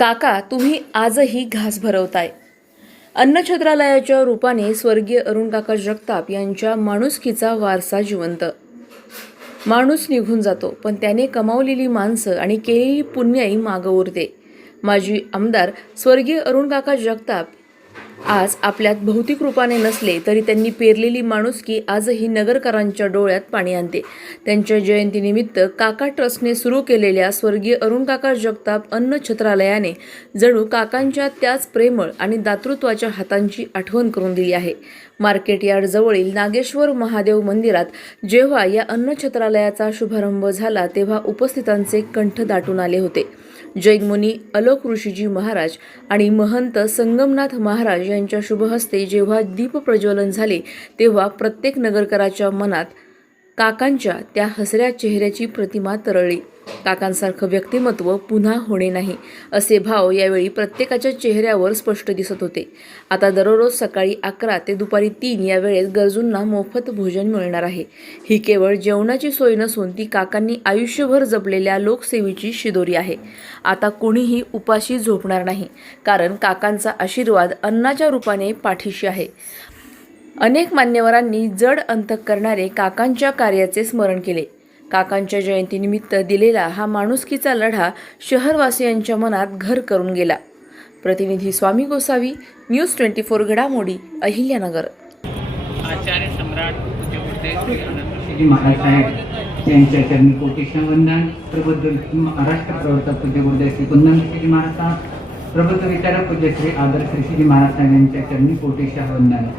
काका, तुम्ही आजही घास भरवताय. अन्नछत्रालयाच्या रूपाने स्वर्गीय अरुण काका जगताप यांच्या माणुसकीचा वारसा जिवंत. माणूस निघून जातो, पण त्याने कमावलेली माणसं आणि केलेली पुण्याई मागं उरते. माजी आमदार स्वर्गीय अरुण काका जगताप आज आपल्यात भौतिक रूपाने नसले तरी त्यांनी पेरलेली माणुसकी आजही नगरकरांच्या डोळ्यात पाणी आणते. त्यांच्या जयंतीनिमित्त काका ट्रस्टने सुरू केलेल्या स्वर्गीय अरुण काका जगताप अन्नछत्रालयाने जणू काकांच्या त्याच प्रेमळ आणि दातृत्वाच्या हातांची आठवण करून दिली आहे. मार्केट यार्ड जवळील नागेश्वर महादेव मंदिरात जेव्हा या अन्नछत्रालयाचा शुभारंभ झाला तेव्हा उपस्थितांचे कंठ दाटून आले होते. जैन मुनी अलोक ऋषीजी महाराज आणि महंत संगमनाथ महाराज यांच्या शुभहस्ते जेव्हा दीप प्रज्वलन झाले तेव्हा प्रत्येक नगरकराच्या मनात काकांच्या त्या हसऱ्या चेहऱ्याची प्रतिमा तरळली. काकांसारखं व्यक्तिमत्व पुन्हा होणे नाही असे भाव यावेळी प्रत्येकाच्या चेहऱ्यावर स्पष्ट दिसत होते. आता दररोज सकाळी 11 ते दुपारी 3 या वेळेत गरजूंना मोफत भोजन मिळणार आहे. ही केवळ जेवणाची सोय नसून ती काकांनी आयुष्यभर जपलेल्या लोकसेवेची शिदोरी आहे. आता कोणीही उपाशी झोपणार नाही, कारण काकांचा आशीर्वाद अन्नाच्या रूपाने पाठीशी आहे. अनेक मान्यवरांनी जड अंतक करणारे काकांच्या कार्याचे स्मरण केले. काकांच्या जयंतीनिमित्त दिलेला हा माणुसकीचा लढा शहरवासियांच्या मनात घर करून गेला. प्रतिनिधी स्वामी गोसावी, न्यूज 24 घडामोडी, अहिल्यानगर. आचार्य सम्राट पूज्य महाराज साहेब यांच्या चरणी कोटीशा वंदन. प्रबुद्ध महाराष्ट्र प्रवर्तक पूज्य गुरुदेव श्री कुंदन ऋषीजी महाराज साहेब, प्रबुद्ध विचारक पूज्य श्री आदर्श ऋषीजी महाराज साहेब यांच्या चरणी कोटीशा वंदन.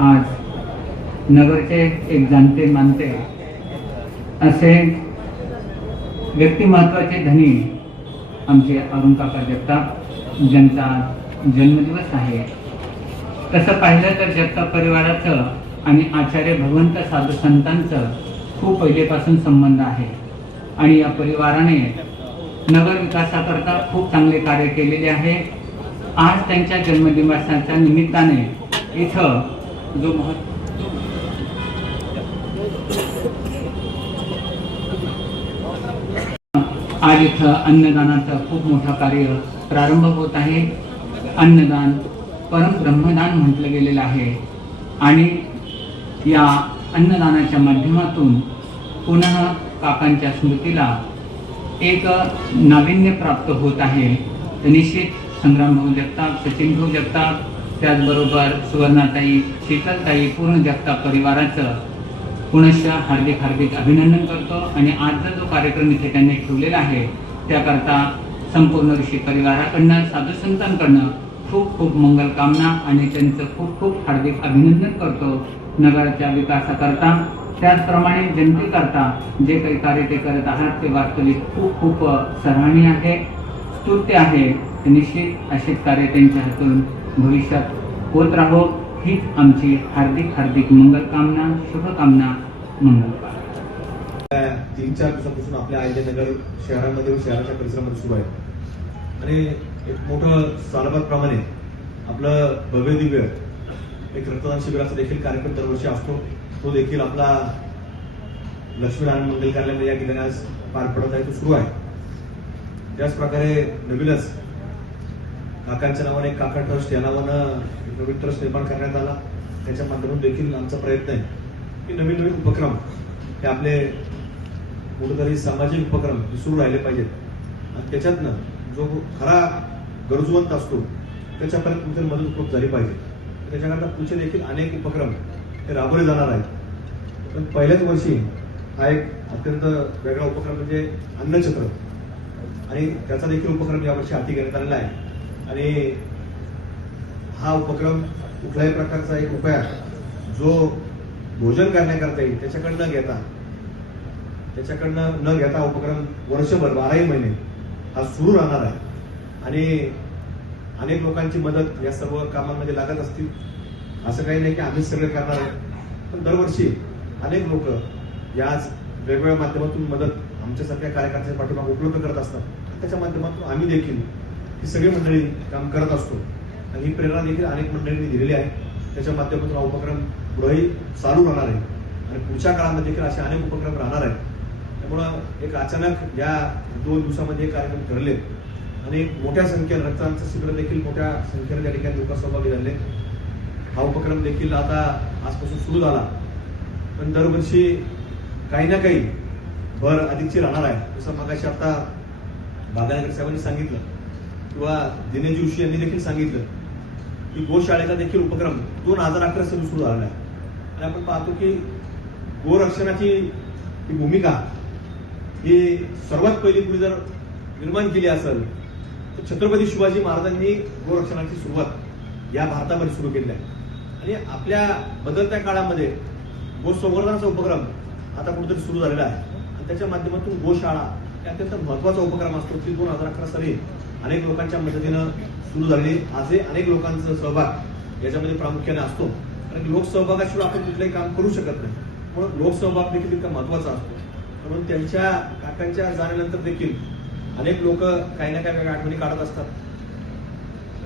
आज नगरचे एक जाणते मानते असे व्यक्तिमत्वाचे धनी आमचे अरुण काका जगताप, ज्यांचा जन्मदिवस आहे. तसं पाहिलं तर जगताप परिवाराचं आणि आचार्य भगवंत साधू संतांचं खूप पहिलेपासून संबंध आहे आणि या परिवाराने नगर विकासाकरता खूप चांगले कार्य केलेले आहे. आज त्यांच्या जन्मदिवसाच्या निमित्ताने इथं जो आज इथं अन्नदानाचं खूप मोठं कार्य प्रारंभ होत आहे. अन्नदान परमब्रह्मदान म्हटलं गेलेलं आहे आणि या अन्नदानाच्या माध्यमातून पुन्हा काकांच्या स्मृतीला एक नाविन्य प्राप्त होत आहे. तर निश्चित संग्राम भाऊ जगताप, सचिन भाऊ जगताप, त्याचबरोबर सुवर्णाताई, शीतलताई, पूर्ण जगताप परिवाराचं पुनश्च हार्दिक हार्दिक अभिनंदन करतो. आणि आजचा जो कार्यक्रम इथे त्यांनी ठेवलेला आहे त्याकरता संपूर्ण ऋषी परिवाराकडनं, साधू संतांकडनं खूप खूप मंगल कामना आणि त्यांचं खूप खूप हार्दिक अभिनंदन करतो नगराच्या विकासाकरता. त्याचप्रमाणे जनतेकरता जे काही कार्य ते करत आहात ते वास्तविक खूप खूप सराहनीय आहे, स्तुत्य आहे. निश्चित असेच कार्य त्यांच्या हातून भविष्यात होत राहो हीच आमची हार्दिक हार्दिक मंगलकामना, शुभकामना, मंगल. 3-4 दिवसापासून आपल्या अहिल्यानगर शहरामध्ये व शहराच्या परिसरामध्ये सुरू आहे आणि एक मोठं सालबादप्रमाणे आपलं भव्य दिव्य एक रक्तदान शिबिराचा देखील कार्यक्रम दरवर्षी असतो. तो देखील आपला लक्ष्मीनारायण मंगल कार्यालयामध्ये या ठिकाणी आज पार पडत आहे, तो सुरू आहे. त्याच प्रकारे नवीनच काकांच्या नावाने काका ट्रस्ट या नावानं नवीन ट्रस्ट निर्माण करण्यात आला. त्याच्या माध्यमातून देखील आमचा प्रयत्न आहे की नवीन नवीन उपक्रम हे आपले कुठेतरी सामाजिक उपक्रम सुरू राहिले पाहिजेत आणि त्याच्यातनं जो खरा गरजवंत असतो त्याच्यापर्यंत कुठेतरी मदत उपलब्ध झाली पाहिजे. त्याच्याकरता पुढचे देखील अनेक उपक्रम हे राबवले जाणार आहेत. पण पहिल्याच वर्षी हा एक अत्यंत वेगळा उपक्रम म्हणजे अन्नछत्र आणि त्याचा देखील उपक्रम यावर्षी हाती घेण्यात आलेला आहे. आणि हा उपक्रम कुठल्याही प्रकारचा एक उपाय जो भोजन करण्याकरता येईल त्याच्याकडनं न घेता उपक्रम वर्षभर 12ही महिने हा सुरू राहणार आहे. आणि अनेक लोकांची मदत या सर्व कामांमध्ये लागत असतील, असं काही नाही की आम्हीच सगळे करणार आहे. पण दरवर्षी अनेक लोक याच वेगवेगळ्या माध्यमातून मदत आमच्यासारख्या कार्यकर्त्यांच्या पाठीमागे उपलब्ध करत असतात. त्याच्या माध्यमातून आम्ही देखील ही सगळी मंडळी काम करत असतो आणि ही प्रेरणा देखील अनेक मंडळींनी दिलेली आहे. त्याच्या माध्यमातून हा उपक्रम पुढेही चालू राहणार आहे आणि पुढच्या काळामध्ये देखील असे अनेक उपक्रम राहणार आहेत. त्यामुळं एक अचानक या 2 दिवसामध्ये कार्यक्रम ठरले आणि मोठ्या संख्येने रक्तदानाचं शिबिर देखील मोठ्या संख्येने त्या ठिकाणी लोक सहभागी झाले. हा उपक्रम देखील आता आजपासून सुरू झाला, पण दरवर्षी काही ना काही भर अधिकची राहणार आहे. जसं मगाशी आता बागानगर साहेबांनी सांगितलं किंवा दिनेश जोशी यांनी देखील सांगितलं की गोशाळेचा देखील उपक्रम 2011 साली सुरू झाला आहे. आणि आपण पाहतो की गोरक्षणाची ही भूमिका ही सर्वात पहिली कुणी जर निर्माण केली असेल तर छत्रपती शिवाजी महाराजांनी गोरक्षणाची सुरुवात या भारतामध्ये सुरू केली आहे. आणि आपल्या बदलत्या काळामध्ये गोसंवर्धनाचा उपक्रम आता कुठेतरी सुरू झालेला आहे आणि त्याच्या माध्यमातून गोशाळा हे अत्यंत महत्वाचा उपक्रम असतो की 2011 साली अनेक लोकांच्या मदतीनं सुरू झालेली. आजही अनेक लोकांचा सहभाग याच्यामध्ये प्रामुख्याने असतो, कारण लोकसहभागाशिवाय आपण कुठलंही काम करू शकत नाही. म्हणून लोकसहभाग देखील तितका महत्वाचा असतो. म्हणून त्यांच्या काकांच्या जाण्यानंतर देखील अनेक लोक काही ना काही वेगळ्या आठवणी काढत असतात.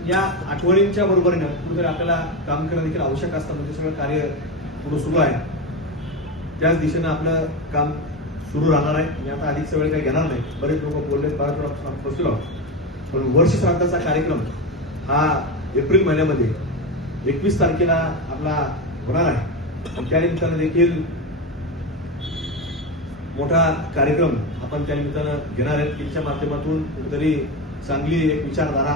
या आठवणींच्या बरोबरीनं कुठेतरी आपल्याला काम करणं देखील आवश्यक असतं. म्हणजे सगळं कार्य पुढे सुरू आहे, त्याच दिशेनं आपलं काम सुरू राहणार आहे. मी आता अधिक वेळ काही घेणार नाही, बरेच लोक बोलले, बऱ्याच वेळा आपण पोहोचलो. पण वर्ष श्राद्धाचा कार्यक्रम हा एप्रिल महिन्यामध्ये 21 तारखेला आपला होणार आहे. त्या निमित्तानं देखील मोठा कार्यक्रम आपण त्या निमित्तानं घेणार आहेत. तिच्या माध्यमातून कुठेतरी चांगली एक विचारधारा,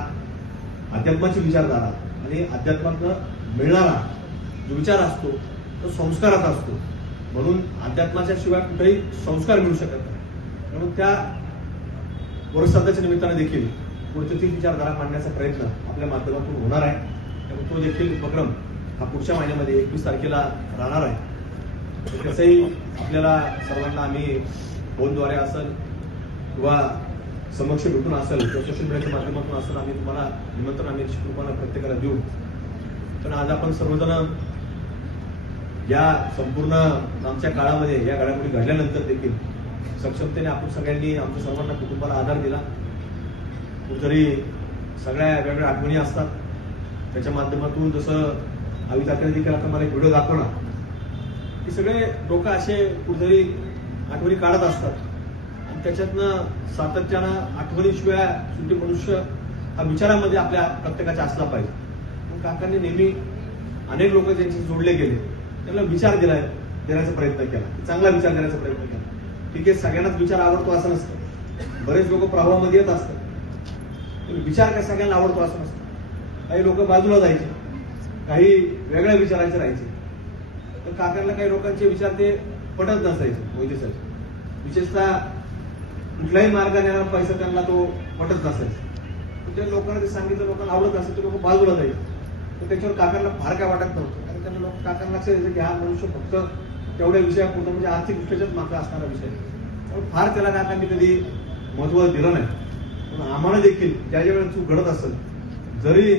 अध्यात्माची विचारधारा आणि अध्यात्मातनं मिळणारा जो विचार असतो तो संस्काराचा असतो. म्हणून अध्यात्माच्या शिवाय कुठेही संस्कार मिळू शकत नाही. म्हणून त्या वर्षश्राद्धाच्या निमित्तानं देखील पुढची विचारधारा मांडण्याचा प्रयत्न आपल्या माध्यमातून होणार आहे. त्यामुळे तो देखील उपक्रम हा पुढच्या महिन्यामध्ये 21 तारखेला राहणार आहे. तसंही आपल्याला सर्वांना आम्ही फोनद्वारे असेल किंवा समक्ष भेटून असेल किंवा सोशल मीडियाच्या माध्यमातून असेल आम्ही तुम्हाला निमंत्रण आम्ही निश्चितपणे प्रत्येकाला देऊ. पण आज आपण सर्वजण या संपूर्ण आमच्या काळामध्ये या घडामोडी घडल्यानंतर देखील सक्षमतेने आपण सगळ्यांनी आमच्या सर्वांना कुटुंबाला आधार दिला. कुठेतरी सगळ्या वेगवेगळ्या आठवणी असतात, त्याच्या माध्यमातून जसं आवी तात्याने देखील आता मला एक व्हिडिओ दाखवला की सगळे लोक असे कुठेतरी आठवणी काढत असतात आणि त्याच्यातनं सातत्यानं आठवणीशिवाय शेवटी मनुष्य हा विचारामध्ये आपल्या प्रत्येकाचा असला पाहिजे. मग काकांनी नेहमी अनेक लोक ज्यांचे जोडले गेले त्यांना विचार देण्याचा प्रयत्न केला, चांगला विचार देण्याचा प्रयत्न केला. ठीक आहे, सगळ्यांनाच विचार आवडतो असं नसतं, बरेच लोक प्रवाहामध्ये येत असतात. विचार काय सगळ्यांना आवडतो असं नसतं. काही लोक बाजूला जायचे, काही वेगळ्या विचारायचे राहायचे. तर काकांना काही लोकांचे विचार ते पटत नसायचे. मोदीसाठी विशेषतः कुठल्याही मार्गाने येणारा पैसा त्यांना तो पटत नसायचा. त्या लोकांना ते सांगितलं, लोकांना आवडत असेल ते लोक बाजूला जायचे. तर त्याच्यावर काकांना फार काय वाटत नव्हतं, कारण त्यांना लोक काकांना लक्षात यायचं की हा मनुष्य फक्त तेवढ्या विषयापुरता म्हणजे आर्थिक दृष्ट्याच्याच मात्र असणारा विषय. त्यामुळे फार त्याला काकांनी कधी महत्व दिलं नाही. पण आम्हाला देखील ज्या वेळेला चूक घडत असेल, जरी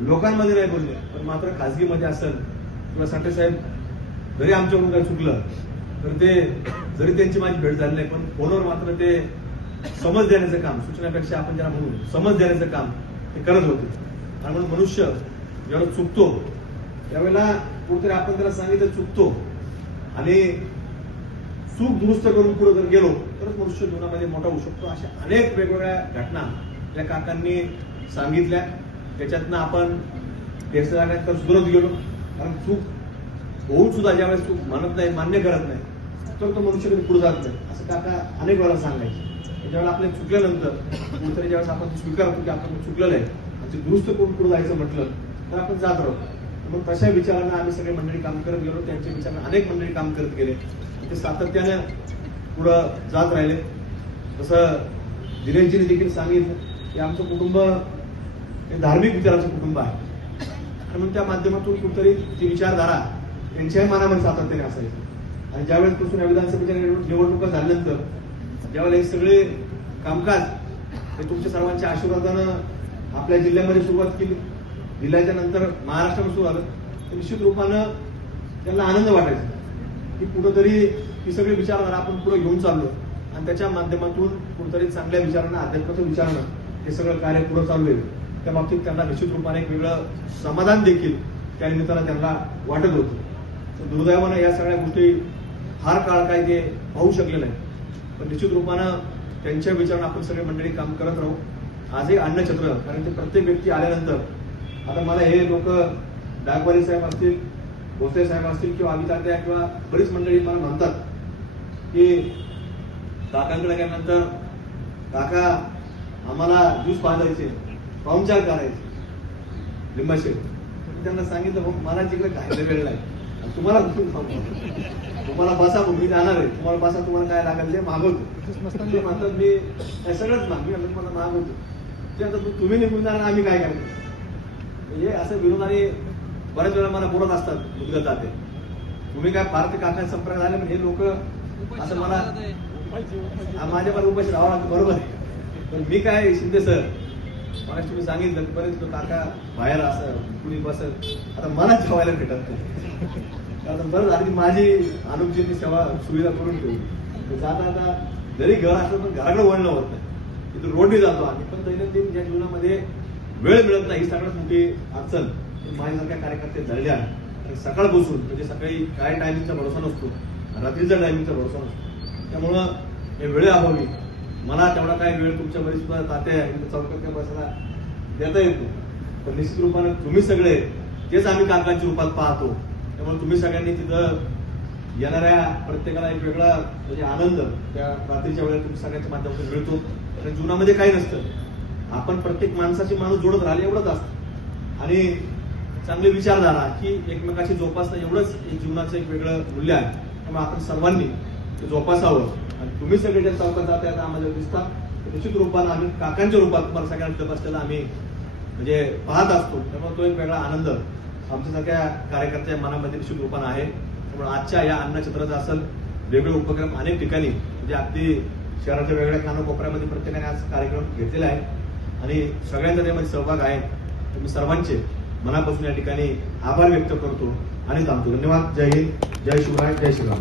लोकांमध्ये नाही बोलले पण मात्र खासगीमध्ये असेल किंवा साठे साहेब जरी आमच्याकडून काही चुकलं तर ते जरी त्यांची माझी भेट झाली नाही पण फोनवर मात्र ते समज देण्याचं काम, सूचनापेक्षा आपण ज्याला म्हणून समज देण्याचं काम ते करत होते. आणि म्हणून मनुष्य ज्यावेळेला चुकतो त्यावेळेला कुठेतरी आपण त्याला सांगितलं चुकतो आणि चूक दुरुस्त करून पुढे जर गेलो तरच मनुष्य जीवनामध्ये मोठा होऊ शकतो. अशा अनेक वेगवेगळ्या घटना त्या काकांनी सांगितल्या, त्याच्यातनं आपण त्याच्यानंतर सुधारत गेलो. कारण चूक होऊन सुद्धा ज्यावेळेस चूक म्हणत नाही, मान्य करत नाही तर तो मनुष्य कधी पुढे जात नाही, असं काका अनेक वेळा सांगायचे. ज्यावेळेला आपल्या चुकल्यानंतर कुठेतरी ज्यावेळेस आपण स्वीकारतो की आपण चुकलेलं आहे आणि ते दुरुस्त करून पुढे जायचं म्हटलं तर आपण जात राहतो. मग तशा विचारांना आम्ही सगळे मंडळी काम करत गेलो, त्यांच्या विचारांना अनेक मंडळी काम करत गेले, ते सातत्याने पुढं जात राहिले. तसं दिनेशजीने देखील सांगितलं की आमचं कुटुंब हे धार्मिक विचाराचं कुटुंब आहे आणि मग त्या माध्यमातून कुठेतरी ती विचारधारा त्यांच्याही मनामध्ये सातत्याने असायची. आणि ज्यावेळेस पासून या विधानसभेच्या निवडणुका झाल्यानंतर ज्यावेळेला हे सगळे कामकाज हे तुमच्या सर्वांच्या आशीर्वादानं आपल्या जिल्ह्यामध्ये सुरुवात केली, जिल्ह्याच्या नंतर महाराष्ट्रामध्ये सुरू झालं, तर निश्चित रूपानं त्यांना आनंद वाटायचा की कुठंतरी ही सगळी विचारधारा आपण पुढे घेऊन चाललो आणि त्याच्या माध्यमातून कुठेतरी चांगल्या विचारांना, अध्यात्माचं विचारणं हे सगळं कार्य पुढे चालू आहे. त्या बाबतीत त्यांना निश्चित रूपाने एक वेगळं समाधान देखील त्या निमित्तानं त्यांना वाटत होतं. तर दुर्दैवानं या सगळ्या गोष्टी फार काळ काय ते पाहू शकले नाही, पण निश्चित रूपानं त्यांच्या विचारानं आपण सगळे मंडळी काम करत राहू. आज एक अन्नछत्र, कारण ते प्रत्येक व्यक्ती आल्यानंतर आता मला हे लोक डागवाले साहेब असतील, भोसले साहेब असतील किंवा अभितात्या किंवा बरीच मंडळी मला म्हणतात की काकांकडे गेल्यानंतर काका आम्हाला ज्यूस पाजायचे, पाहुणचार करायचे लिंबाशे. त्यांना सांगितलं मग मला तिकडे खायला वेळ नाही, तुम्हाला तुम्हाला बसा, मी जाणार आहे, तुम्हाला बसा, तुम्हाला काय लागेल ते मागवतो. ते म्हणतात मी काय सगळंच मागवी, मला मागवतो. ते आता तुम्ही निघून जाणार, आम्ही काय करायचं. म्हणजे असं विरोधाने बऱ्याच वेळा मला बोलत असतात मुद्दा जाते, तुम्ही काय फार ते काका संपर्क झाले, पण हे लोक असं मला माझ्या मला उपाशी राहावं लागतं. बरोबर आहे, पण मी काय शिंदे सर मला तुम्ही सांगितलं बरेच काका बाहेर असं कुणी बसत, आता मला जेवायला भेटत नाही. आता बरं झालं की माझी अनुपजींनी सेवा सुविधा करून ठेवली. जाता आता जरी घर असलं पण घराकडे वळणं होत नाही, तिथून रोडने जातो आम्ही. पण दैनंदिन या जीवनामध्ये वेळ मिळत नाही, ही सगळ्यात मोठी अडचण माझ्यासारख्या कार्यकर्ते झालेले आहे. सकाळ बसून म्हणजे सकाळी काय टायमिंगचा भरोसा नसतो, रात्रीचा टायमिंगचा भरोसा नसतो. त्यामुळं हे वेळेअभावी मला तेवढा काही वेळ तुमच्या बरी सुद्धा तात्या चौकात बसायला देता येतो. पण निश्चित रूपाने तुम्ही सगळे तेच आम्ही काकांच्या रूपात पाहतो. त्यामुळे तुम्ही सगळ्यांनी तिथं येणाऱ्या प्रत्येकाला एक वेगळा म्हणजे आनंद त्या रात्रीच्या वेळेला तुम्ही सगळ्यांच्या माध्यमातून मिळतो. आणि जीवनामध्ये काही नसतं, आपण प्रत्येक माणसाची माणूस जोडत राहिले एवढंच असतं. आणि चांगली विचारधारा की एकमेकाशी जोपासणं एवढंच एक जीवनाचं एक वेगळं मूल्य आहे. त्यामुळे आपण सर्वांनी ते जोपासावं. आणि तुम्ही सगळे ज्या चौकात जाता येतात आम्हाला दिसतात, निश्चित रूपानं आम्ही काकांच्या रूपात तुम्हाला सगळ्यांना तपासलेला आम्ही म्हणजे पाहत असतो. त्यामुळे तो एक वेगळा आनंद आमच्या सगळ्या कार्यकर्त्या मनामध्ये निश्चित रूपानं आहे. त्यामुळे आजच्या या अन्नछत्राचा असेल वेगळे उपक्रम अनेक ठिकाणी म्हणजे अगदी शहराच्या वेगळ्या कानाकोपऱ्यामध्ये प्रत्येकाने आज कार्यक्रम घेतलेला आहे आणि सगळ्यांचा त्यामध्ये सहभाग आहे. तुम्ही सर्वांचे मनापासून या ठिकाणी आभार व्यक्त करतो आणि थांबतो. धन्यवाद. जय हिंद, जय शिवराय, जय श्रीराम.